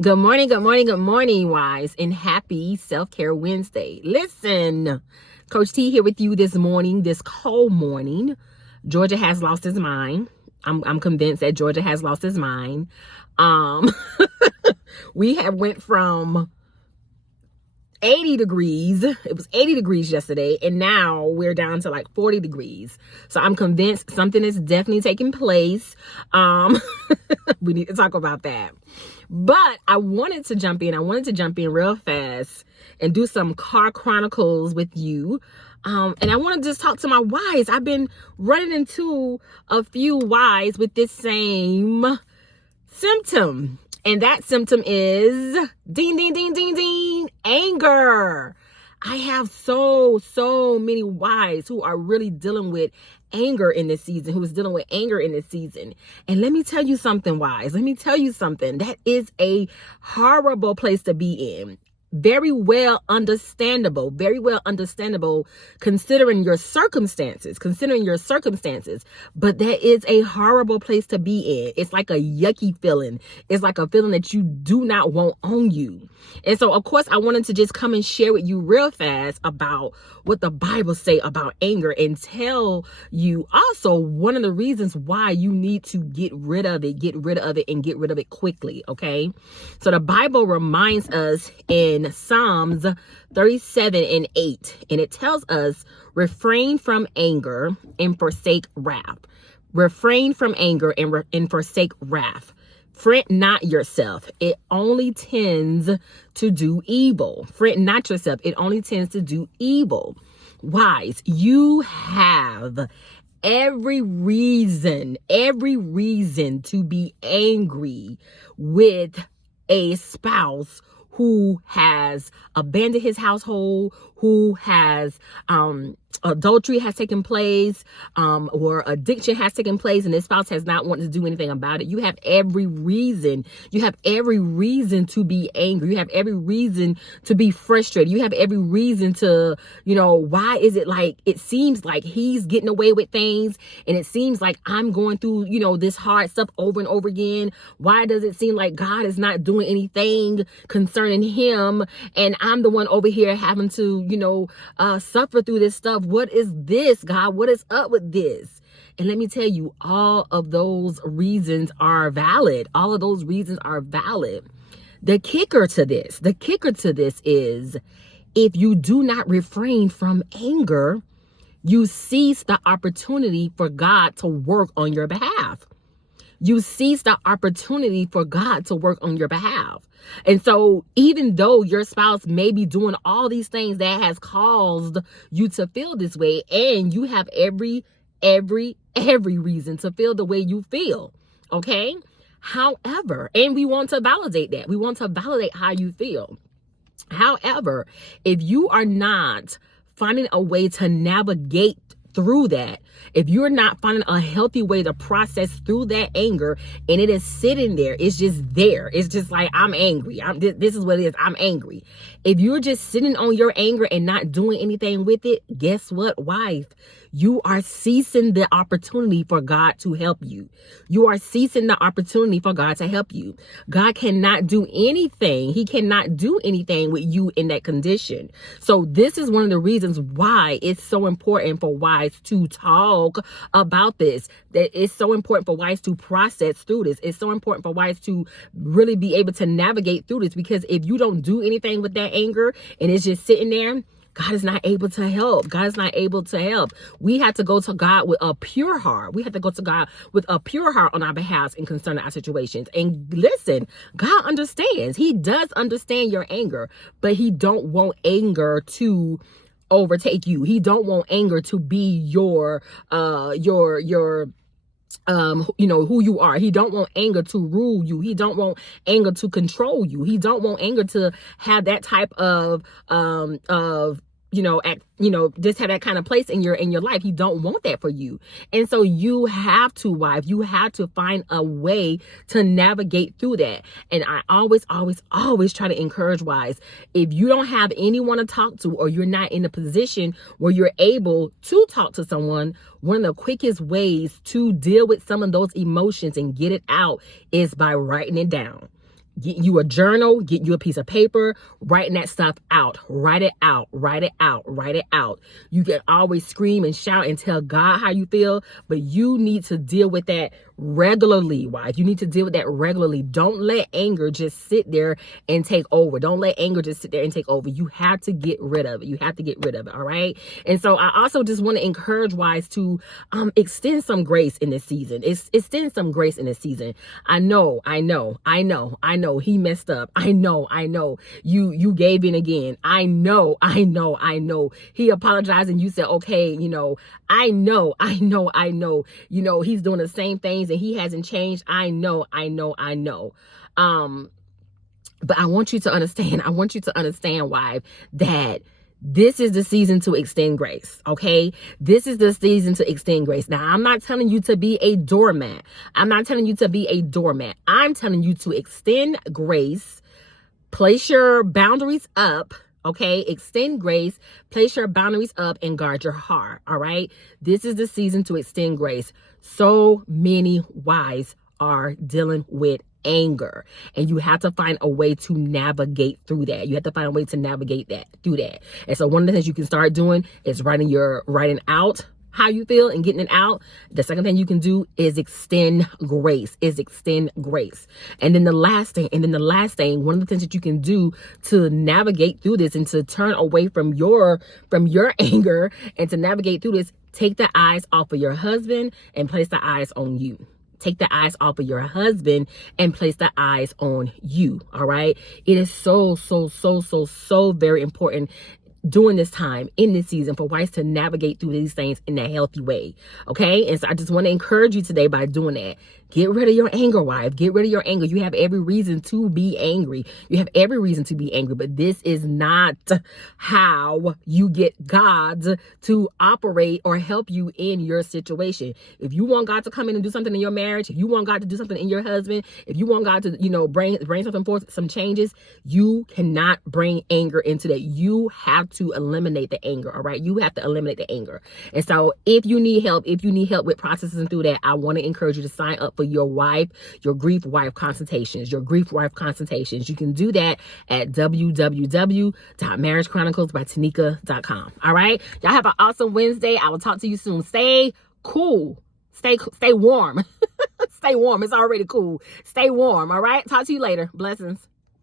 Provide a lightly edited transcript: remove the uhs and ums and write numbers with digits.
Good morning, good morning, good morning, wives, and happy Self-Care Wednesday. Listen, Coach T here with you this morning, this cold morning. Georgia has lost his mind. I'm convinced that Georgia has lost his mind. We have went from 80 degrees. It was 80 degrees yesterday, and now we're down to like 40 degrees. So I'm convinced something is definitely taking place. We need to talk about that. But I wanted to jump in. Real fast and do some car chronicles with you. And I want to just talk to my wives. I've been running into a few wives with this same symptom. And that symptom is ding, ding, ding, ding, ding, anger. I have so many wives who are really dealing with anger in this season, And let me tell you something, wives. That is a horrible place to be in. Very well understandable, considering your circumstances, but that is a horrible place to be in. It's like a yucky feeling. It's like a feeling that you do not want on you. And so, of course, I wanted to just come and share with you real fast about what the Bible say about anger, and tell you also one of the reasons why you need to get rid of it quickly. Okay. So the Bible reminds us in Psalms 37:8, and it tells us, refrain from anger and forsake wrath. Refrain from anger and forsake wrath. Fret not yourself. It only tends to do evil. Fret not yourself. It only tends to do evil. Wives, you have every reason to be angry with a spouse who has abandoned his household, who has adultery has taken place, or addiction has taken place, and this spouse has not wanted to do anything about it. You have every reason. To be angry. You have every reason to be frustrated. You have every reason to, why is it like it seems like he's getting away with things, and it seems like I'm going through, this hard stuff over and over again? Why does it seem like God is not doing anything concerning him, and I'm the one over here having to, suffer through this stuff? What is this, God? What is up with this? And let me tell you, all of those reasons are valid. The kicker to this is, if you do not refrain from anger, you cease the opportunity for God to work on your behalf. And so even though your spouse may be doing all these things that has caused you to feel this way, and you have every reason to feel the way you feel, okay? However, and we want to validate that. We want to validate how you feel. However, if you are not finding a way to navigate through that, if you're not finding a healthy way to process through that anger, and it is sitting there, it's just there, it's just like, I'm angry, this is what it is, I'm angry. If you're just sitting on your anger and not doing anything with it, guess what, wife? You are ceasing the opportunity for God to help you. God cannot do anything. He cannot do anything with you in that condition. So this is one of the reasons why it's so important for wives to talk about this. That it's so important for wives to process through this. It's so important for wives to really be able to navigate through this, because if you don't do anything with that anger and it's just sitting there, God is not able to help. We have to go to God with a pure heart. On our behalf in concerning our situations. And listen, God understands. He does understand your anger, but he don't want anger to overtake you. He don't want anger to be your who you are. He don't want anger to rule you. He don't want anger to control you. He don't want anger to have that type of just have that kind of place in your life. He don't want that for you. And so you have to, wife, find a way to navigate through that. And I always try to encourage wives, if you don't have anyone to talk to, or you're not in a position where you're able to talk to someone, one of the quickest ways to deal with some of those emotions and get it out is by writing it down. Get you a journal, get you a piece of paper, writing that stuff out. Write it out, write it out, write it out. You can always scream and shout and tell God how you feel, but you need to deal with that regularly, wife. You need to deal with that regularly. Don't let anger just sit there and take over. Don't let anger just sit there and take over. You have to get rid of it. You have to get rid of it. All right. And so I also just want to encourage wives to extend some grace in this season. Extend some grace in this season. I know he messed up. I know you gave in again. I know he apologized and you said, okay, I know, he's doing the same things and he hasn't changed. I know. But I want you to understand, wife, that this is the season to extend grace, okay? This is the season to extend grace. Now, I'm not telling you to be a doormat. I'm telling you to extend grace, place your boundaries up, okay? Extend grace, place your boundaries up, and guard your heart, all right? This is the season to extend grace. So many wives are dealing with anger, and you have to find a way to navigate through that. You have to find a way to navigate through that. And so one of the things you can start doing is writing out how you feel and getting it out. The second thing you can do is extend grace. And then the last thing, one of the things that you can do to navigate through this and to turn away from your anger and to navigate through this, take the eyes off of your husband and place the eyes on you. Take the eyes off of your husband and place the eyes on you. All right. It is so very important during this time, in this season, for wives to navigate through these things in a healthy way. Okay. And so I just want to encourage you today by doing that. Get rid of your anger, wife. Get rid of your anger. You have every reason to be angry. But this is not how you get God to operate or help you in your situation. If you want God to come in and do something in your marriage, if you want God to do something in your husband, if you want God to, bring something forth, some changes, you cannot bring anger into that. You have to eliminate the anger. All right. You have to eliminate the anger. And so if you need help with processing through that, I want to encourage you to sign up for your grief wife consultations. You can do that at www.marriagechroniclesbytanika.com. All right. Y'all have an awesome Wednesday. I will talk to you soon. Stay cool. Stay warm. Stay warm. It's already cool. Stay warm. All right. Talk to you later. Blessings.